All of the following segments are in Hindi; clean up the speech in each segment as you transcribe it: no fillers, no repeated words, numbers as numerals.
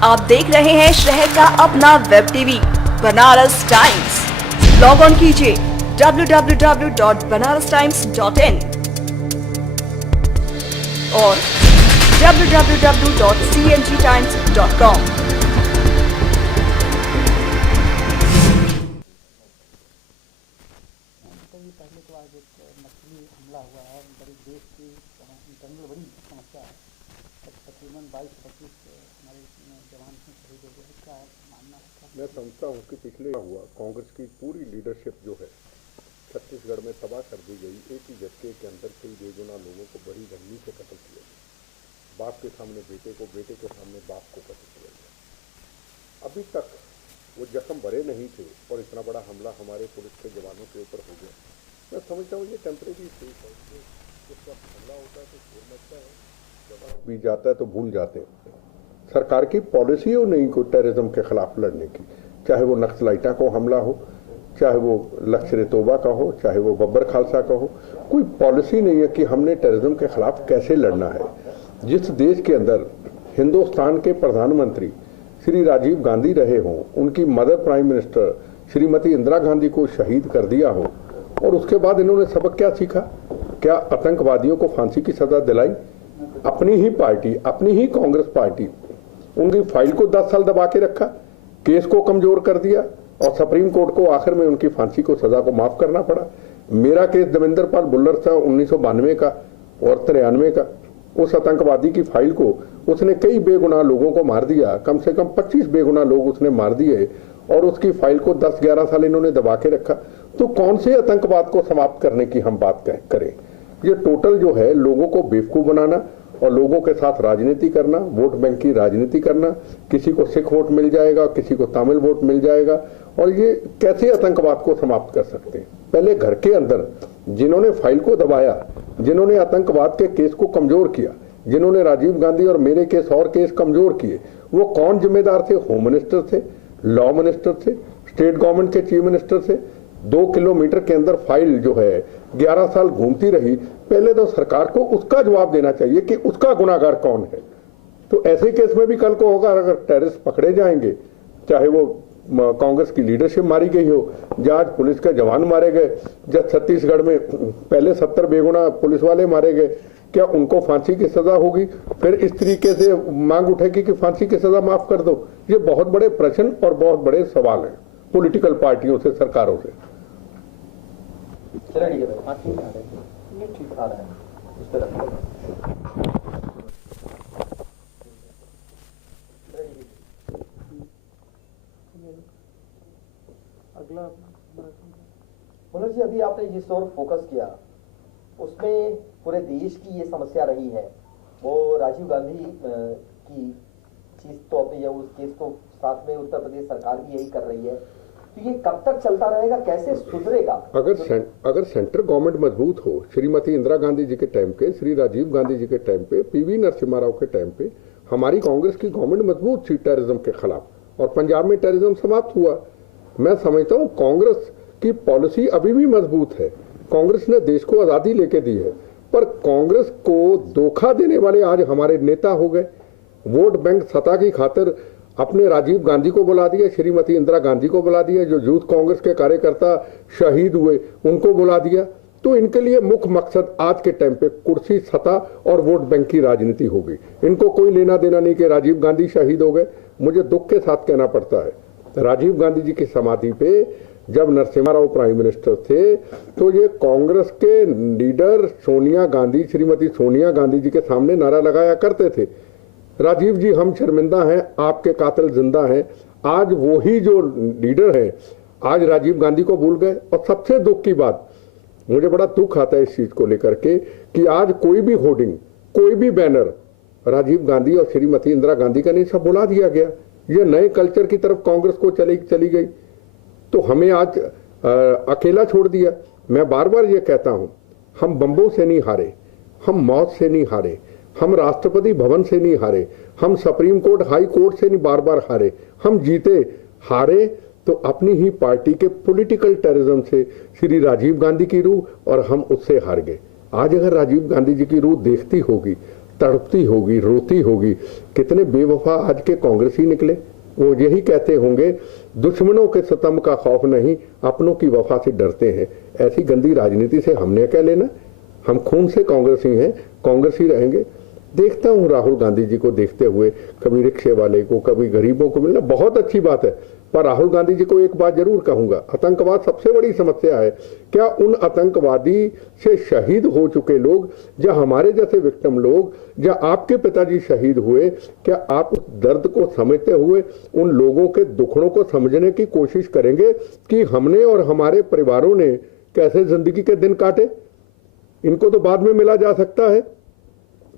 आप देख रहे हैं शहर का अपना web TV Banaras times. Log on कीजिए www.banarastimes.in और www.cngtimes.com। पहले तो आज एक नक्सली हमला हुआ है, बड़ी देश की इंटरनल बड़ी समस्या है। तकरीबन 22-25 हमारे जवान इसमें शहीद हो गए। इसका मानना है? मैं समझता हूँ कि पिछले हुआ कांग्रेस की पूरी लीडरशिप जो है छत्तीसगढ़ में तबाह कर दी गई। एक ही झटके के अंदर कई बेगुनाह लोगों को बड़ी रंगनी से कत्ल किया गया। बाप के सामने बेटे को, बेटे के सामने बाप को कत्ल किया गया। अभी तक वो जख्म भरे नहीं थे और इतना बड़ा हमला हमारे पुलिस के जवानों के ऊपर हो गया। मैं समझता हूँ ये टेम्परेरी फेस है। जिस वक्त हमला होता है तो शोर मचता है, जब बीत जाता है तो भूल जाते हैं। सरकार की पॉलिसी हो नहीं कोई टेररिज्म के खिलाफ लड़ने की, चाहे वो नक्सलाइटा को हमला हो, चाहे वो लश्कर तोबा का हो, चाहे वो गब्बर खालसा का हो। कोई पॉलिसी नहीं है कि हमने टेररिज्म के खिलाफ कैसे लड़ना है। जिस देश के अंदर हिंदुस्तान के प्रधानमंत्री श्री राजीव गांधी रहे हों, उनकी mother prime minister Shrimati Indira Gandhi को शहीद कर दिया हो, और उसके बाद इन्होंने सबक क्या सीखा? क्या आतंकवादियों को फांसी की सजा दिलाई? अपनी ही पार्टी, अपनी ही कांग्रेस पार्टी, उनकी फाइल को 10 साल दबा के रखा, केस को कमजोर कर दिया और सुप्रीम कोर्ट को आखिर में उनकी फांसी को सजा को माफ करना पड़ा। मेरा केस देवेंद्र पाल बुल्लर था 1992 का और 93 का। उस आतंकवादी की फाइल को उसने कई बेगुनाह लोगों को मार दिया, कम से कम 25 बेगुनाह लोग उसने मार दिए, और उसकी फाइल को 10-11 साल इन्होंने दबा के रखा। तो कौन से आतंकवाद को समाप्त करने की हम बात करें? ये टोटल जो है लोगों को बेवकूफ बनाना और लोगों के साथ राजनीति करना, वोट बैंक की राजनीति करना। किसी को सिख वोट मिल जाएगा, किसी को तमिल वोट मिल जाएगा, और ये कैसे आतंकवाद को समाप्त कर सकते हैं? पहले घर के अंदर जिन्होंने फाइल को दबाया, जिन्होंने आतंकवाद के केस को कमजोर किया, जिन्होंने राजीव गांधी और मेरे केस और केस कमजोर किए, वो कौन जिम्मेदार थे? होम मिनिस्टर थे, लॉ मिनिस्टर थे, स्टेट गवर्नमेंट के चीफ मिनिस्टर थे। 2 किलोमीटर के अंदर फाइल जो है 11 साल घूमती रही। पहले तो सरकार को उसका जवाब देना चाहिए कि उसका गुनाहगार कौन है। तो ऐसे केस में भी कल को होगा, अगर टेररिस्ट पकड़े जाएंगे, चाहे वो कांग्रेस की लीडरशिप मारी गई हो, जहां पुलिस के जवान मारे गए, जब छत्तीसगढ़ में पहले 70 बेगुनाह पुलिस वाले मारे गए, क्या उनको फांसी की सजा होगी? फिर इस तरीके से मांग उठेगी कि फांसी की सजा माफ कर दो। ये बहुत बड़े प्रश्न और बहुत बड़े सवाल हैं पॉलिटिकल पार्टियों से, सरकारों से। अगला मनोज जी, अभी आपने जिस ओर फोकस किया उसमें पूरे देश की ये समस्या रही है। वो राजीव गांधी की चीज तो अपनी उस केस को साथ में उत्तर प्रदेश सरकार भी यही कर रही है, तो ये कब तक चलता रहेगा, कैसे सुधरेगा? अगर सेंट्रल गवर्नमेंट मजबूत हो, श्रीमती इंदिरा गांधी जी के टाइम पे, श्री राजीव गांधी जी के टाइम पे, पीवी नरसिम्हा राव के टाइम पे हमारी कांग्रेस की गवर्नमेंट मजबूत थी टेररिज्म के खिलाफ, और पंजाब में टेररिज्म समाप्त हुआ। मैं समझता हूँ कांग्रेस की पॉलिसी अभी भी मजबूत है। कांग्रेस ने देश को आजादी लेके दी है, पर कांग्रेस को धोखा देने वाले आज हमारे नेता हो गए। वोट बैंक सत्ता की खातिर अपने राजीव गांधी को बुला दिया, श्रीमती इंदिरा गांधी को बुला दिया, जो यूथ कांग्रेस के कार्यकर्ता शहीद हुए उनको बुला दिया। तो इनके लिए मुख्य मकसद आज के टाइम पे कुर्सी, सत्ता और वोट बैंक की राजनीति होगी। इनको कोई लेना देना नहीं कि राजीव गांधी शहीद हो गए। मुझे दुख के साथ कहना पड़ता है, राजीव गांधी जी की समाधि पे जब नरसिम्हा राव प्राइम मिनिस्टर थे, तो ये कांग्रेस के लीडर सोनिया गांधी, श्रीमती सोनिया गांधी जी के सामने नारा लगाया करते थे, राजीव जी हम शर्मिंदा हैं, आपके कातिल जिंदा हैं। आज वही जो लीडर हैं आज राजीव गांधी को भूल गए। और सबसे दुख की बात, मुझे बड़ा दुख आता है इस चीज को लेकर के कि आज कोई भी होर्डिंग, कोई भी बैनर राजीव गांधी और श्रीमती इंदिरा गांधी का नहीं, सब बुला दिया गया। ये नए कल्चर की तरफ कांग्रेस को चली गई, तो हमें आज अकेला छोड़ दिया। मैं बार बार ये कहता हूं, हम बम्बों से नहीं हारे, हम मौत से नहीं हारे, हम राष्ट्रपति भवन से नहीं हारे, हम सुप्रीम कोर्ट, हाई कोर्ट से नहीं बार बार हारे, हम जीते। हारे तो अपनी ही पार्टी के पॉलिटिकल टेररिज्म से, श्री राजीव गांधी की रूह, और हम उससे हार गए। आज अगर राजीव गांधी जी की रूह देखती होगी तड़पती होगी, रोती होगी। कितने बेवफा आज के कांग्रेसी निकले, वो यही कहते होंगे दुश्मनों के सितम का खौफ नहीं, अपनों की वफा से डरते हैं। ऐसी गंदी राजनीति से हमने क्या लेना? हम खून से कांग्रेसी हैं, कांग्रेसी रहेंगे। देखता हूं राहुल गांधी जी को देखते हुए, कभी रिक्शे वाले को, कभी गरीबों को मिलना बहुत अच्छी बात है, पर राहुल गांधी जी को एक बात जरूर कहूंगा, आतंकवाद सबसे बड़ी समस्या है। क्या उन आतंकवादी से शहीद हो चुके लोग, या हमारे जैसे विक्टिम लोग, या आपके पिताजी शहीद हुए, क्या आप उस दर्द को समझते हुए उन लोगों के दुखड़ों को समझने की कोशिश करेंगे कि हमने और हमारे परिवारों ने कैसे जिंदगी के दिन काटे? इनको तो बाद में मिला जा सकता है,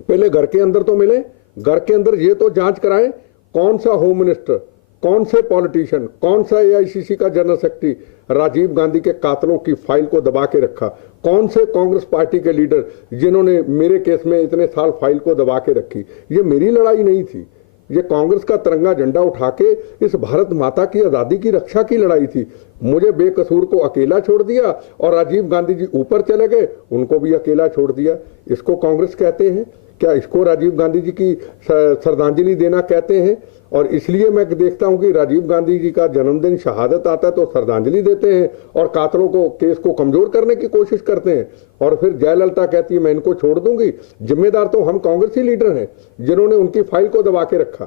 पहले घर के अंदर तो मिले। घर के अंदर ये तो जांच कराएं, कौन सा होम मिनिस्टर, कौन से पॉलिटिशियन, कौन सा एआईसीसी का जनरल सेक्रेटरी राजीव गांधी के कातलों की फाइल को दबा के रखा, कौन से कांग्रेस पार्टी के लीडर जिन्होंने मेरे केस में इतने साल फाइल को दबा के रखी। ये मेरी लड़ाई नहीं थी, ये कांग्रेस का तिरंगा झंडा उठा के इस भारत माता की आजादी की रक्षा की लड़ाई थी। मुझे बेकसूर को अकेला छोड़ दिया और राजीव गांधी जी ऊपर चले गए, उनको भी अकेला छोड़ दिया। इसको कांग्रेस कहते हैं क्या? इसको राजीव गांधी जी की श्रद्धांजलि देना कहते हैं? और इसलिए मैं देखता हूं कि राजीव गांधी जी का जन्मदिन शहादत आता है तो श्रद्धांजलि देते हैं और कातलों को, केस को कमजोर करने की कोशिश करते हैं। और फिर जयललिता कहती है मैं इनको छोड़ दूंगी। जिम्मेदार तो हम कांग्रेसी लीडर हैं जिन्होंने उनकी फाइल को दबा के रखा।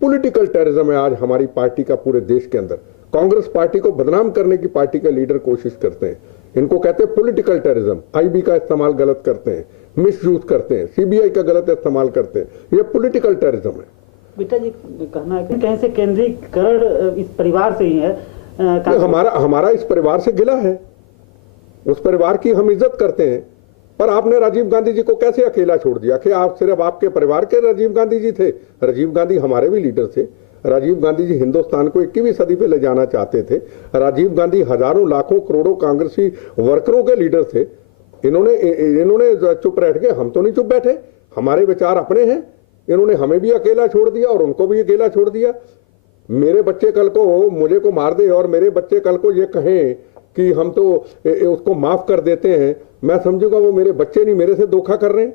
पॉलिटिकल टेररिज्म है आज हमारी पार्टी का पूरे देश के अंदर। कांग्रेस पार्टी को बदनाम करने की पार्टी के लीडर कोशिश करते हैं, इनको कहते हैं पॉलिटिकल टेररिज्म। आईबी का इस्तेमाल गलत करते हैं, मिसयूज करते हैं, सीबीआई का गलत इस्तेमाल करते हैं, ये पॉलिटिकल टेररिज्म है। बेटा जी कहना है कि कहीं से केंद्रीकरण इस परिवार से ही है। हमारा इस परिवार से गिला है, उस परिवार की हम इज्जत करते हैं, पर आपने राजीव गांधी जी को कैसे अकेला छोड़ दिया? कि आप सिर्फ आपके परिवार के राजीव गांधी जी थे? राजीव गांधी हमारे भी लीडर थे। राजीव गांधी जी हिंदुस्तान को 21वीं सदी पे ले जाना चाहते थे। राजीव गांधी हजारों लाखों करोड़ों कांग्रेसी वर्करों के लीडर थे। इन्होंने चुप बैठ गए, हम तो नहीं चुप बैठे, हमारे विचार अपने हैं। इन्होंने हमें भी अकेला छोड़ दिया और उनको भी अकेला छोड़ दिया। मेरे बच्चे कल को मुझे को मार दे और मेरे बच्चे कल को ये कहें कि हम तो उसको माफ कर देते हैं, मैं समझूंगा वो मेरे बच्चे नहीं, मेरे से धोखा कर रहे हैं।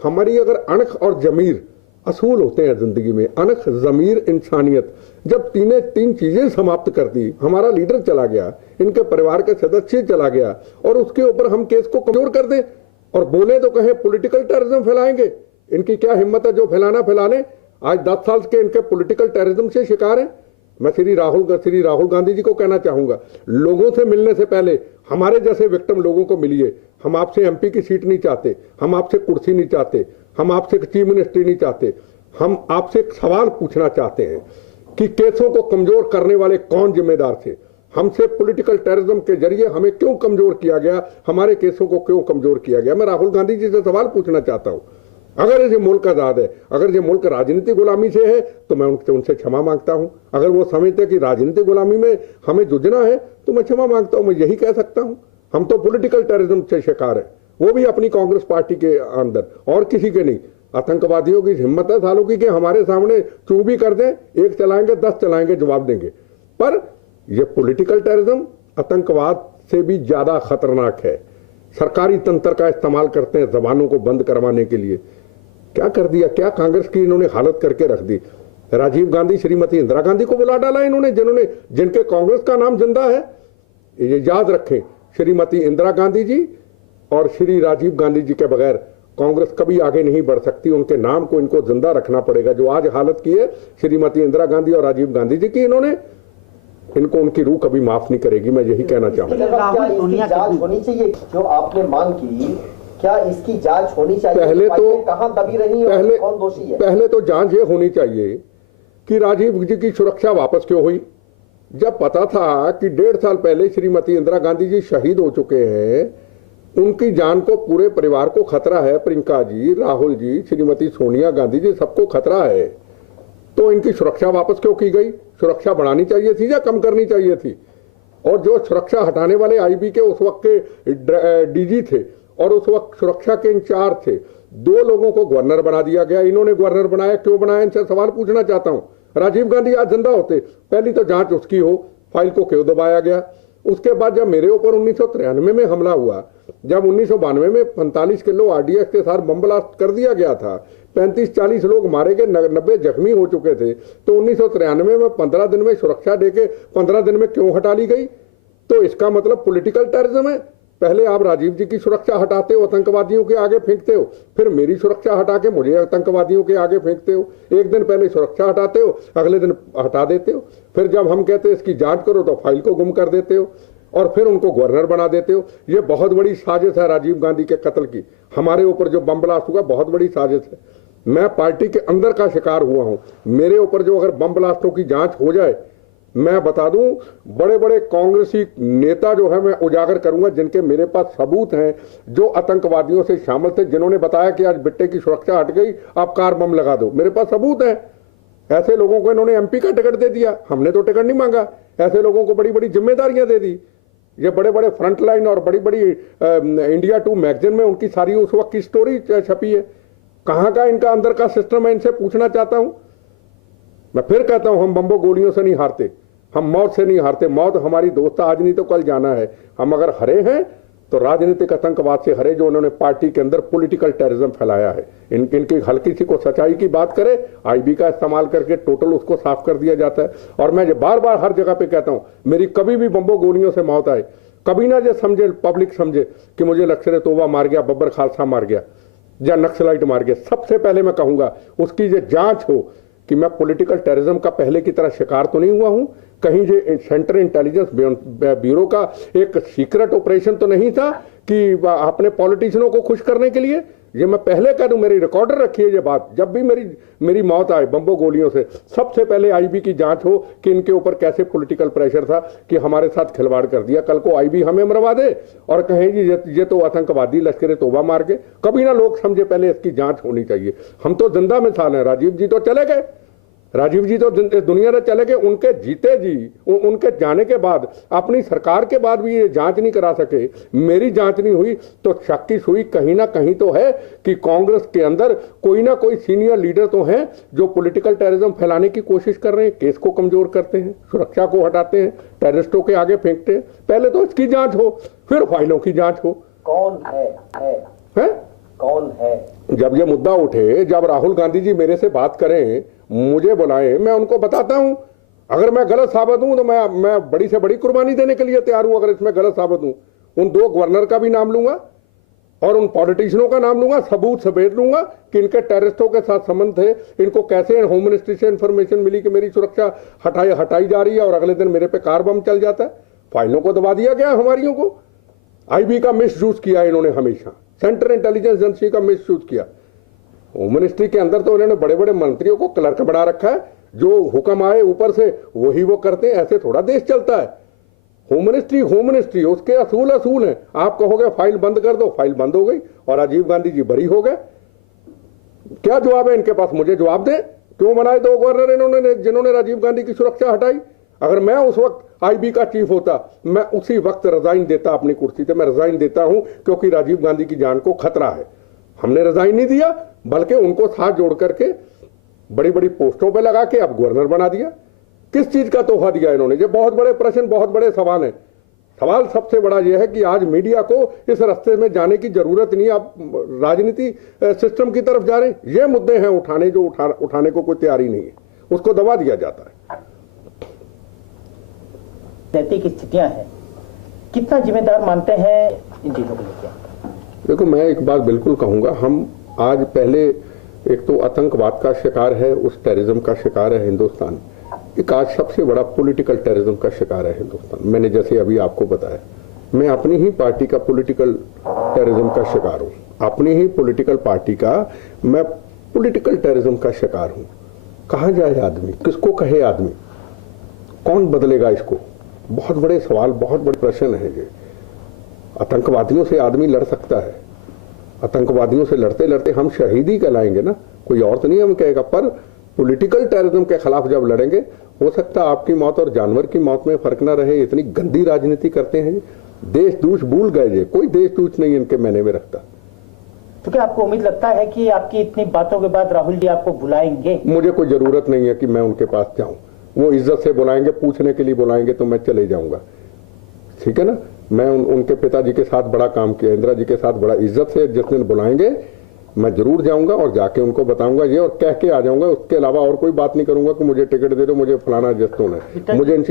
हमारी अगर अणख और जमीर असूल होते हैं जिंदगी में, अनख, जमीर, इंसानियत, जब तीन चीजें समाप्त कर दी, हमारा लीडर चला गया, इनके परिवार के सदस्य चला गया और उसके ऊपर हम केस को कमजोर कर दें और बोले तो कहें पॉलिटिकल टेररिज्म फैलाएंगे। इनकी क्या हिम्मत है, जो फैलाना फैला लें। आज 10 साल के इनके पॉलिटिकल टेररिज्म से शिकार हैं। मैं श्री राहुल गांधी जी को कहना चाहूंगा, लोगों से मिलने से पहले हमारे जैसे विक्टिम लोगों को मिलिए। हम आपसे एमपी की सीट नहीं चाहते, हम आपसे कुर्सी नहीं चाहते, हम आपसे चीफ मिनिस्ट्री नहीं चाहते, हम आपसे एक सवाल पूछना चाहते हैं कि केसों को कमजोर करने वाले कौन जिम्मेदार थे? हमसे पॉलिटिकल टेररिज्म के जरिए हमें क्यों कमजोर किया गया? हमारे केसों को क्यों कमजोर किया गया? मैं राहुल गांधी जी से सवाल पूछना चाहता हूं। अगर ये मुल्क आजाद है, अगर ये मुल्क राजनीतिक गुलामी से है तो मैं उनसे क्षमा मांगता हूं। अगर वो समझते हैं कि राजनीतिक गुलामी में हमें जूझना है तो मैं क्षमा मांगता हूं। मैं यही कह सकता हूं, हम तो पॉलिटिकल टेररिज्म से शिकार है, वो भी अपनी कांग्रेस पार्टी के अंदर, और किसी के नहीं। आतंकवादियों की हिम्मत है सालों की कि हमारे सामने चू भी कर दें, एक चलाएंगे 10 चलाएंगे, जवाब देंगे। पर यह पॉलिटिकल टेररिज्म आतंकवाद से भी ज्यादा खतरनाक है। सरकारी तंत्र का इस्तेमाल करते हैं जबानों को बंद करवाने के लिए। क्या कर दिया, क्या कांग्रेस की इन्होंने हालत करके रख दी। राजीव गांधी, श्रीमती इंदिरा गांधी को बुला डाला इन्होंने, जिनके कांग्रेस का नाम जिंदा है। ये याद रखें, श्रीमती इंदिरा गांधी जी और श्री राजीव गांधी जी के बगैर कांग्रेस कभी आगे नहीं बढ़ सकती। उनके नाम को इनको जिंदा रखना पड़ेगा। जो आज हालत की है श्रीमती इंदिरा गांधी और राजीव गांधी जी की, इन्होंने, इनको उनकी रूह कभी माफ नहीं करेगी। मैं यही कहना चाहूंगा। जांच होनी चाहिए जो आपने मांग की, क्या इसकी जांच होनी चाहिए? पहले तो कहां दबी रही और कौन दोषी है? पहले तो जांच ये होनी चाहिए कि राजीव जी की सुरक्षा वापस क्यों हुई। जब पता था कि 1.5 साल पहले श्रीमती इंदिरा गांधी जी शहीद हो चुके हैं, उनकी जान को, पूरे परिवार को खतरा है, प्रियंका जी, राहुल जी, श्रीमती सोनिया गांधी जी, सबको खतरा है, तो इनकी सुरक्षा वापस क्यों की गई? सुरक्षा बढ़ानी चाहिए थी या कम करनी चाहिए थी? और जो सुरक्षा हटाने वाले आईबी के उस वक्त के डीजी थे और उस वक्त सुरक्षा के इंचार्ज थे, 2 लोगों को गवर्नर बना दिया गया। इन्होंने गवर्नर बनाया, क्यों बनाया? इनसे सवाल पूछना चाहता हूं। राजीव गांधी आज जिंदा होते, पहली तो जांच उसकी हो, फाइल को क्यों दबाया गया? उसके बाद जब मेरे ऊपर 1993 में हमला हुआ, जब 1992 में 45 किलो आरडीएक्स के साथ बम ब्लास्ट कर दिया गया था, 35-40 लोग मारे गए, 90 जख्मी हो चुके थे, तो 1993 में 15 दिन में सुरक्षा देके 15 दिन में क्यों हटा ली गई? तो इसका मतलब पॉलिटिकल टेररिज्म है। पहले आप राजीव जी की सुरक्षा हटाते हो, आतंकवादियों के आगे फेंकते हो, फिर मेरी सुरक्षा हटा के मुझे आतंकवादियों के आगे फेंकते हो। एक दिन पहले सुरक्षा हटाते हो, अगले दिन हटा देते हो। फिर जब हम कहते हैं इसकी जांच करो तो फाइल को गुम कर देते हो और फिर उनको गवर्नर बना देते हो। ये बहुत बड़ी साजिश है राजीव गांधी के कत्ल की। हमारे ऊपर जो बम ब्लास्ट हुआ बहुत बड़ी साजिश है। मैं पार्टी के अंदर का शिकार हुआ हूं। मेरे ऊपर जो अगर बम ब्लास्टों की जांच हो जाए, मैं बता दूं, बड़े बड़े कांग्रेसी नेता जो है मैं उजागर करूंगा जिनके मेरे पास सबूत हैं, जो आतंकवादियों से शामिल थे, जिन्होंने बताया कि आज बिट्टे की सुरक्षा हट गई, आप कार बम लगा दो। मेरे पास सबूत है। ऐसे लोगों को इन्होंने एमपी का टिकट दे दिया, हमने तो टिकट नहीं मांगा। ऐसे लोगों को बड़ी बड़ी जिम्मेदारियां दे दी। ये बड़े बड़े फ्रंटलाइन और बड़ी बड़ी इंडिया 2 मैगजीन में उनकी सारी उस वक्त की स्टोरी छपी है। कहां का इनका अंदर का सिस्टम है, इनसे पूछना चाहता हूं। मैं फिर कहता हूं, हम बम्बो गोलियों से नहीं हारते, हम मौत से नहीं हारते। मौत हमारी दोस्त, आज नहीं तो कल जाना है। हम अगर हरे हैं तो राजनीतिक आतंकवाद से हरे, जो उन्होंने पार्टी के अंदर पॉलिटिकल टेररिज्म फैलाया है। इनकी हल्की सी को सच्चाई की बात करे, आईबी का इस्तेमाल करके टोटल उसको साफ कर दिया जाता है। और मैं ये बार बार हर जगह पे कहता हूं, मेरी कभी भी बम्बो गोलियों से मौत आए, कभी ना ये समझे, पब्लिक समझे कि मुझे लश्कर तोबा मार गया, बब्बर खालसा मार गया या नक्सलाइट मार गया। सबसे पहले मैं कहूंगा उसकी ये जांच हो कि मैं पॉलिटिकल टेररिज्म का पहले की तरह शिकार तो नहीं हुआ हूं, कहीं ये सेंट्रल इंटेलिजेंस ब्यूरो का एक सीक्रेट ऑपरेशन तो नहीं था कि अपने पॉलिटिशियनों को खुश करने के लिए। ये मैं पहले कह दूं, मेरी रिकॉर्डर रखी है ये बात। जब भी मेरी मौत आए बम्बो गोलियों से, सबसे पहले आईबी की जांच हो कि इनके ऊपर कैसे पॉलिटिकल प्रेशर था कि हमारे साथ खिलवाड़ कर दिया। कल को आईबी हमें मरवा दे और कहें जी ये तो आतंकवादी लश्कर तोबा मार के। कभी ना लोग समझे, पहले इसकी जांच होनी चाहिए। हम तो जिंदा मिसाल हैं। राजीव जी तो चले गए, राजीव जी तो दुनिया में चले गए। उनके जीते जी, उनके जाने के बाद, अपनी सरकार के बाद भी ये जांच नहीं करा सके, मेरी जांच नहीं हुई, तो शक की सुई कहीं ना कहीं तो है कि कांग्रेस के अंदर कोई ना कोई सीनियर लीडर तो हैं जो पॉलिटिकल टेररिज्म फैलाने की कोशिश कर रहे हैं, केस को कमजोर करते हैं, सुरक्षा को हटाते हैं, टेररिस्टों के आगे फेंकते हैं। पहले तो इसकी जांच हो, फिर फाइलों की जांच हो। कौन है? कौन है? जब ये मुद्दा उठे, जब राहुल गांधी जी मेरे से बात करें, मुझे बुलाएं, मैं उनको बताता हूं। अगर मैं गलत साबित हूं तो मैं बड़ी से बड़ी कुर्बानी देने के लिए तैयार हूं। अगर इसमें गलत साबित हूं, उन 2 गवर्नर का भी नाम लूंगा और उन पॉलिटिशियनों का नाम लूंगा, सबूत समेत लूंगा कि इनके टेररिस्टों के साथ संबंध थे, इनको कैसे होम मिनिस्ट्री से इंफॉर्मेशन मिली कि मेरी सुरक्षा हटाई जा रही है और अगले दिन मेरे पे कार बम चल जाता है। फाइलों को दबा दिया गया हमारियों को। आईबी का मिसयूज किया इन्होंने, हमेशा सेंट्रल इंटेलिजेंस एजेंसी का मिसयूज किया। होम मिनिस्ट्री के अंदर तो इन्होंने बड़े बड़े मंत्रियों को क्लर्क बना रखा है, जो हुक्म आए ऊपर से वही वो करते हैं। ऐसे थोड़ा देश चलता है। होम मिनिस्ट्री उसके असूल हैं। आप कहोगे फाइल बंद कर दो, फाइल बंद हो गई और राजीव गांधी जी बरी हो गए। क्या जवाब है इनके पास? मुझे जवाब दें। क्यों बनाए 2 गवर्नर इन्होंने जिन्होंने राजीव गांधी की सुरक्षा हटाई? अगर मैं उस वक्त आईबी का चीफ होता, मैं उसी वक्त रिजाइन देता अपनी कुर्सी से। मैं रिजाइन देता हूं क्योंकि राजीव गांधी की जान को खतरा है। हमने रिजाइन नहीं दिया, बल्कि उनको साथ जोड़ करके बड़ी बड़ी पोस्टों पे लगा के अब गवर्नर बना दिया। किस चीज का तोहफा दिया इन्होंने? ये बहुत बड़े प्रश्न, बहुत बड़े सवाल हैं। सवाल सबसे बड़ा यह है कि आज मीडिया को इस रास्ते में जाने की जरूरत नहीं। आप राजनीति सिस्टम की तरफ जा रहे हैं। ये मुद्दे हैं उठाने जो उठाने को कोई तैयारी नहीं है, उसको दबा दिया जाता है। नैतिक स्थितियां हैं, कितना जिम्मेदार मानते हैं इन चीजों को लेकर? देखो, मैं एक बात बिल्कुल कहूंगा, हम आज पहले एक तो आतंकवाद का शिकार है, उस टेररिज्म का शिकार है हिंदुस्तान। एक आज सबसे बड़ा पॉलिटिकल टेररिज्म का शिकार है हिंदुस्तान। मैंने जैसे अभी आपको बताया, मैं अपनी ही पार्टी का पॉलिटिकल टेररिज्म का शिकार हूं। अपनी ही पॉलिटिकल पार्टी का मैं पॉलिटिकल टेररिज्म का शिकार हूं। कहां जाए आदमी, किसको कहे आदमी, कौन बदलेगा इसको? बहुत बड़े सवाल, बहुत बड़े प्रश्न है ये। आतंकवादियों से आदमी लड़ सकता है, आतंकवादियों से लड़ते लड़ते हम शहीद ही कहलाएंगे ना, कोई और तो नहीं हम कहेगा। पर पॉलिटिकल टेररिज्म के खिलाफ जब लड़ेंगे, हो सकता है आपकी मौत और जानवर की मौत में फर्क ना रहे। इतनी गंदी राजनीति करते हैं, देश दूष भूल गए। ये कोई देश दूष नहीं इनके मैंने में रखता। तो क्या आपको उम्मीद लगता है कि आपकी इतनी बातों के बाद राहुल जी आपको बुलाएंगे? मुझे कोई जरूरत नहीं है कि मैं उनके पास जाऊं। वो इज्जत से बुलाएंगे, पूछने के लिए बुलाएंगे तो मैं चले जाऊंगा। ठीक है ना। मैं उनके पिताजी के साथ बड़ा काम किया, इंदिरा जी के साथ बड़ा इज्जत से जिस दिन बुलाएंगे मैं जरूर जाऊंगा और जाके उनको बताऊंगा ये और कह के आ जाऊंगा। उसके अलावा और कोई बात नहीं करूंगा कि मुझे टिकट दे दो, मुझे फलाना जस्तून है। मुझे इन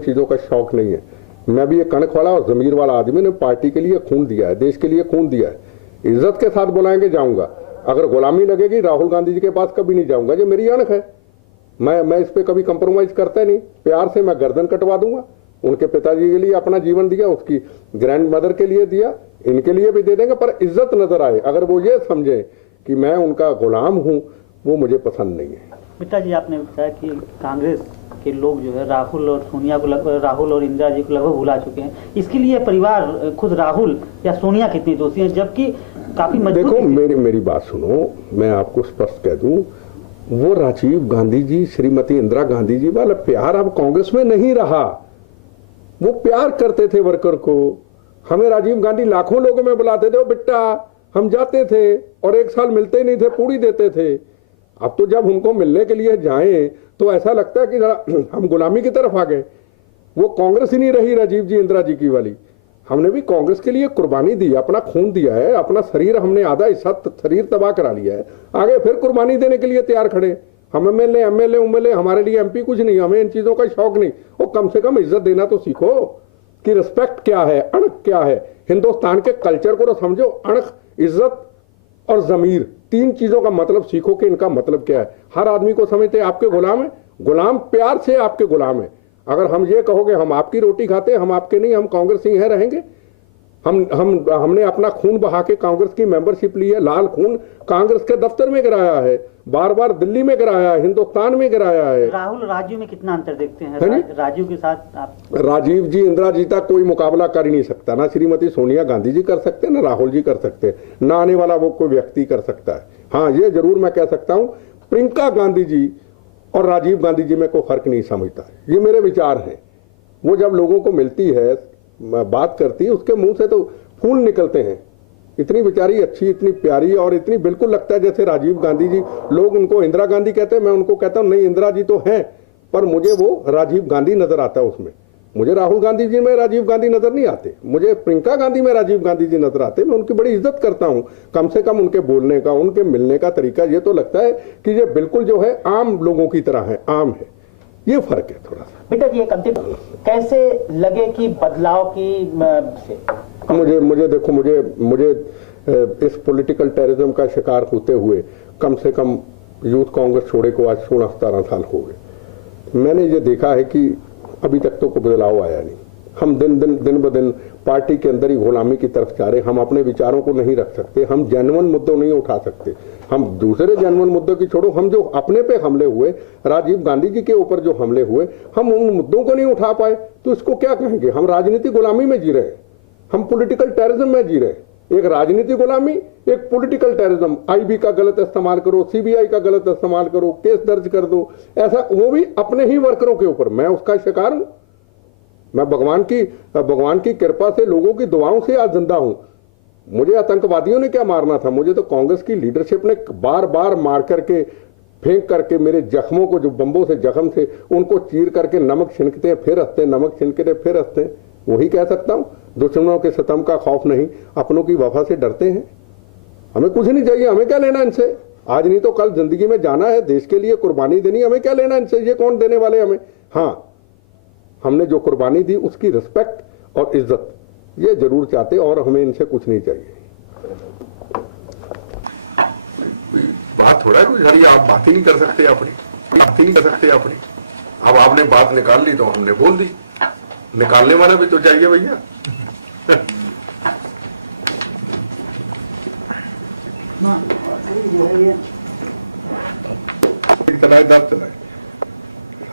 चीजों का शौक नहीं है। मैं भी एक कणक वाला और जमीर वाला आदमी ने पार्टी के लिए खून दिया है, देश के लिए खून दिया है। इज्जत के साथ बुलाएंगे जाऊंगा। अगर गुलामी लगेगी राहुल गांधी जी के पास कभी नहीं जाऊंगा, ये मेरी अणख है। मैं इस पे कभी कंप्रोमाइज करता नहीं। प्यार से मैं गर्दन कटवा दूंगा। उनके पिताजी के लिए अपना जीवन दिया, उसकी ग्रैंड मदर के लिए दिया, इनके लिए भी दे देंगे, पर इज्जत नजर आए। अगर वो ये समझे कि मैं उनका गुलाम हूं, वो मुझे पसंद नहीं है। पिताजी आपने बताया कि कांग्रेस के लोग जो है राहुल और सोनिया को राहुल और इंदिरा जी को लगभग भुला चुके हैं। इसके लिए परिवार खुद राहुल या सोनिया कितनी दोषी हैं, जबकि काफी मजबूत। देखो मेरी बात सुनो, मैं आपको स्पष्ट कह दूं, वो राजीव गांधी जी, श्रीमती इंदिरा गांधी जी वाला प्यार अब कांग्रेस में नहीं रहा। वो प्यार करते थे वर्कर को। हमें राजीव गांधी लाखों लोगों में बुलाते थे, ओ बिट्टा, हम जाते थे और एक साल मिलते ही नहीं थे, पूरी देते थे। अब तो जब उनको मिलने के लिए जाएं तो ऐसा लगता है कि हम गुलामी की तरफ आ गए। वो कांग्रेस ही नहीं रही राजीव जी इंदिरा जी की वाली। हमने भी कांग्रेस के लिए कुर्बानी दी, अपना खून दिया है, अपना शरीर हमने आधा हिस्सा शरीर तबाह करा लिया है, आगे फिर कुर्बानी देने के लिए तैयार खड़े। हम एमएलए हमारे लिए एमपी कुछ नहीं, हमें इन चीजों का शौक नहीं। वो कम से कम इज्जत देना तो सीखो कि रिस्पेक्ट क्या है, अणख क्या है। हिंदुस्तान के कल्चर को तो समझो। अणख, इज्जत और जमीर, तीन चीजों का मतलब सीखो कि इनका मतलब क्या है। हर आदमी को समझते आपके गुलाम है, गुलाम प्यार से आपके गुलाम है। अगर हम ये कहोगे हम आपकी रोटी खाते, हम आपके नहीं, हम कांग्रेस ही हैं रहेंगे। हमने अपना खून बहा के कांग्रेस की मेंबरशिप ली है। लाल खून कांग्रेस के दफ्तर में गिराया है, बार बार दिल्ली में गिराया है, हिंदुस्तान में गिराया है। राहुल राजीव में कितना अंतर देखते हैं? राजीव के साथ आप राजीव जी इंदिरा जी तक कोई मुकाबला कर ही नहीं सकता। ना श्रीमती सोनिया गांधी जी कर सकते, ना राहुल जी कर सकते, ना आने वाला वो कोई व्यक्ति कर सकता है। हाँ, ये जरूर मैं कह सकता हूं, प्रियंका गांधी जी और राजीव गांधी जी में कोई फर्क नहीं समझता। ये मेरे विचार हैं। वो जब लोगों को मिलती है, बात करती है, उसके मुंह से तो फूल निकलते हैं। इतनी बेचारी अच्छी, इतनी प्यारी और इतनी बिल्कुल लगता है जैसे राजीव गांधी जी। लोग उनको इंदिरा गांधी कहते हैं, मैं उनको कहता हूं नहीं, इंदिरा जी तो हैं, पर मुझे वो राजीव गांधी नजर आता है उसमें। मुझे राहुल गांधी जी में राजीव गांधी नजर नहीं आते, मुझे प्रियंका गांधी में राजीव गांधी जी नजर आते। मैं उनकी बड़ी इज्जत करता हूं, कम से कम उनके बोलने का, उनके मिलने का तरीका ये तो लगता है कि ये बिल्कुल जो है आम लोगों की तरह है, आम है। ये फर्क है थोड़ा सा। बेटा जी, एक अंतिम, कैसे लगे कि बदलाव की मुझे देखो, मुझे इस पॉलिटिकल टेररिज्म का शिकार होते हुए कम से कम यूथ कांग्रेस छोड़े को आज 16-17 साल हो गए। मैंने ये देखा है कि अभी तक तो कोई बदलाव आया नहीं। हम दिन ब दिन पार्टी के अंदर ही गुलामी की तरफ जा रहे। हम अपने विचारों को नहीं रख सकते, हम जेन्युइन मुद्दों नहीं उठा सकते। हम दूसरे जेन्युइन मुद्दों की छोड़ो, हम जो अपने पे हमले हुए, राजीव गांधी जी के ऊपर जो हमले हुए, हम उन मुद्दों को नहीं उठा पाए तो इसको क्या कहेंगे? हम राजनीतिक गुलामी में जी रहे हैं, हम पॉलिटिकल टेररिज्म में जी रहे हैं। एक राजनीतिक गुलामी, एक पॉलिटिकल टेररिज्म। आईबी का गलत इस्तेमाल करो, सीबीआई का गलत इस्तेमाल करो, केस दर्ज कर दो, ऐसा, वो भी अपने ही वर्करों के ऊपर। मैं उसका शिकार हूं। मैं भगवान की कृपा से, लोगों की दुआओं से आज जिंदा हूं। मुझे आतंकवादियों ने क्या मारना था? मुझे तो कांग्रेस की लीडरशिप ने बार बार मार करके, फेंक करके, मेरे जख्मों को, जो बम्बों से जख्म थे उनको चीर करके नमक छिनकते हैं फिर हंसते, नमक छिनकते फिर हंसते हैं। वही कह सकता हूं, दुश्मनों के सितम का खौफ नहीं, अपनों की वफा से डरते हैं। हमें कुछ नहीं चाहिए, हमें क्या लेना इनसे? आज नहीं तो कल जिंदगी में जाना है, देश के लिए कुर्बानी देनी, हमें क्या लेना इनसे? ये कौन देने वाले हमें? हाँ, हमने जो कुर्बानी दी उसकी रिस्पेक्ट और इज्जत ये जरूर चाहते, और हमें इनसे कुछ नहीं चाहिए। बात थोड़ा है, आप बात ही नहीं कर सकते अपनी, अब आपने बात निकाल ली तो हमने बोल दी। निकालने वाला भी तो चाहिए भैया।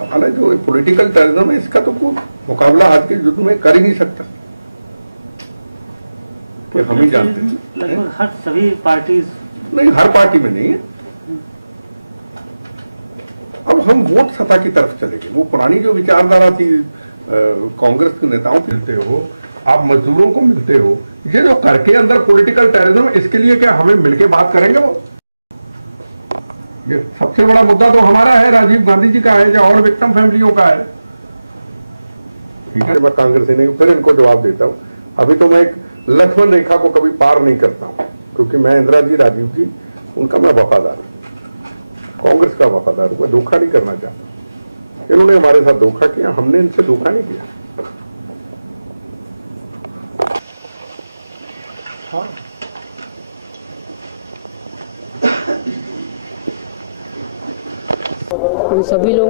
चलाए जो पॉलिटिकल टेररिज्म है, इसका तो कोई मुकाबला आज के युद्ध में कर ही नहीं सकता। तो हम ही जानते हैं, लगभग हर सभी पार्टी नहीं, हर पार्टी में नहीं है। अब हम वोट सत्ता की तरफ चलेंगे। वो पुरानी जो विचारधारा थी, कांग्रेस के नेताओं को मिलते हो, आप मजदूरों को मिलते हो, ये जो करके अंदर पॉलिटिकल टेररिज्म, इसके लिए क्या हमें मिलके बात करेंगे? वो ये सबसे बड़ा मुद्दा तो हमारा है, राजीव गांधी जी का है या और विक्टिम फैमिलियों का है। ठीक है, मैं कांग्रेस ही नहीं हूं, फिर इनको जवाब देता हूं। अभी तो मैं एक लक्ष्मण रेखा को कभी पार नहीं करता हूं, क्योंकि मैं इंदिरा जी, राजीव जी, उनका मैं वफादार हूं, कांग्रेस का वफादार हूं, मैं धोखा नहीं करना चाहता। इन्होंने हमारे साथ धोखा किया, हमने इनसे धोखा नहीं किया। हाँ, उन सभी लोगों